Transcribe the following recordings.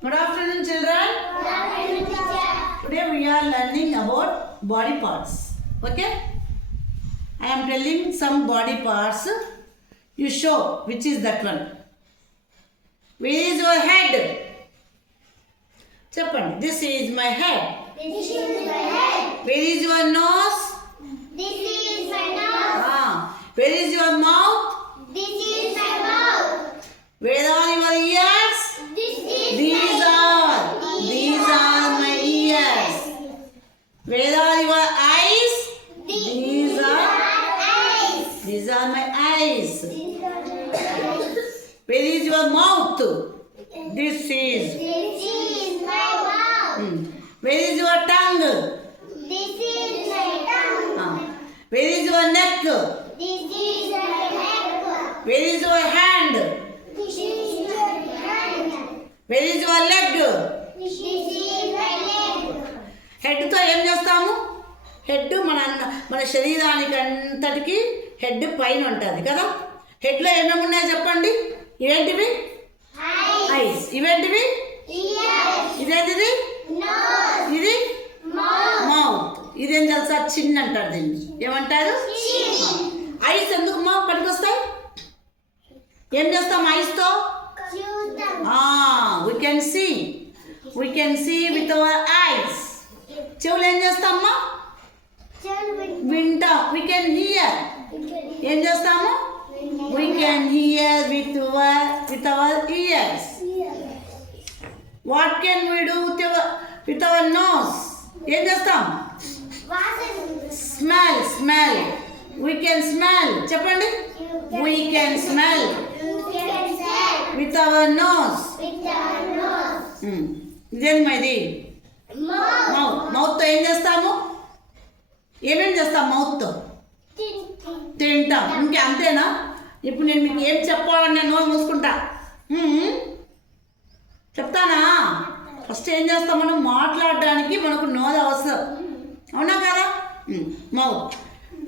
Good afternoon, children. Good afternoon, teacher. Today we are learning about body parts. Okay? I am telling some body parts. You show which is that one. Where is your head? Chappan, this is my head. This is my head. Where is your nose? This is my nose. Where is your mouth? This is my mouth. Where are your ears? These are my ears. Where are your eyes? These are my eyes. Where is your mouth? This is. This is my mouth. Where is your tongue? This is my tongue. Where is your neck? This is my neck. Where is your hand? This is my hand. Where is your leg? This is my leg. హెడ్తో ఏం చేస్తాము? Head మన శరీరానికి అంతటికి head పైన ఉంటుంది కదా. హెడ్లో ఏమేమి ఉన్నాయో చెప్పండి. ఇవేంటివి? ఐస్. ఇవేంటివి? ఇదేంటిది? ఇది మౌత్. ఇదేం తెలుసా? చిన్న అంటారు దీన్ని. ఏమంటారు? ఐస్ ఎందుకు మా పనికొస్తాయి? ఏం చేస్తాం ఐస్తో? we can see with our eyes. చెవులు ఏం చేస్తామమ్మా? వింటాం. we can hear. ఏం చేస్తాము? we can hear with our ears. what can we do with our nose? ఏం చేస్తాం? smell. we can smell. చెప్పండి. we can smell with our nose. ఇదేంటి మరి? మౌత్తో ఏం చేస్తాము? ఏమేం చేస్తాం మౌత్తో? తింటాం. ఇంకే అంతేనా? ఇప్పుడు నేను మీకు ఏం చెప్పాలని నేను నోరు మూసుకుంటా. చెప్తానా? ఫస్ట్ ఏం చేస్తాం మనం? మాట్లాడడానికి మనకు నోరు అవసరం. అవునా కదా? Mouth.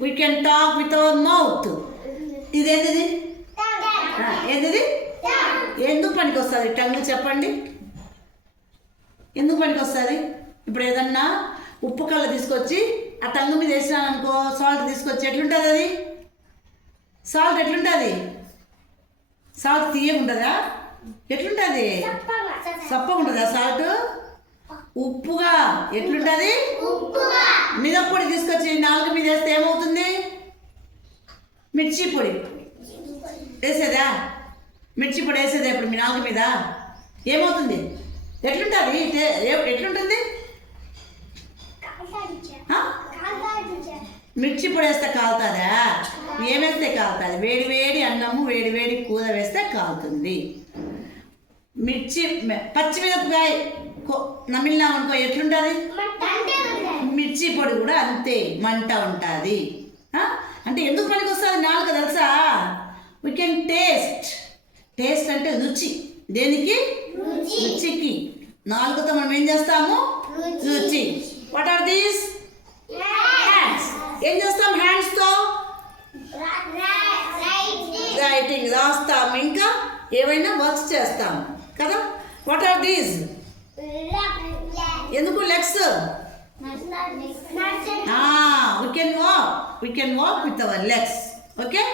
We can talk with our mouth. ఇదేంటిది? ఏంటిది? ఎందుకు పనికి వస్తుంది టంగ్? చెప్పండి. ఎందుకు పనికి వస్తుంది? ఇప్పుడు ఏదన్నా ఉప్పు కళ్ళ తీసుకొచ్చి ఆ టంగు మీద వేసినాను అనుకో, సాల్ట్ తీసుకొచ్చి ఎట్లుంటుంది అది? సాల్ట్ ఎట్లుంటుంది? సాల్ట్ తీయకుంటుందా? ఎట్లుంటుంది? సప్పగా ఉంటుందా సాల్ట్? ఉప్పుగా. ఎట్లుంటుంది? మిరప్పొడి తీసుకొచ్చి నాలుగు మీద వేస్తే ఏమవుతుంది? మిర్చి పొడి వేసేదా? మిర్చి పొడి వేసేదా ఇప్పుడు మీ నాలుగు మీద? ఏమవుతుంది? ఎట్లుంటుంది? ఎట్లుంటుంది? మిర్చి పొడి వేస్తే కాలుతుందా? ఏమేస్తే కాలుతుంది? వేడి వేడి అన్నము వేడి వేడి కూర వేస్తే కాలుతుంది. పచ్చిమిరపకాయ నమిలినాం అనుకో ఎట్లుంటుంది? మిర్చి పొడి కూడా అంతే, మంట ఉంటుంది. అంటే ఎందుకు పనికి వస్తుంది నాలుగు తెలుసా? వీ కెన్ టేస్ట్ అంటే రుచి. దేనికి? రుచికి. నాలుగుతో మనం ఏం చేస్తాము? రుచి. What are these? హ్యాండ్స్. ఏం చేస్తాం హ్యాండ్స్తో? రైటింగ్ రాస్తాము, ఇంకా ఏమైనా వర్క్స్ చేస్తాము కదా. What are these? ఎందుకు legs? we can walk with our legs. Okay?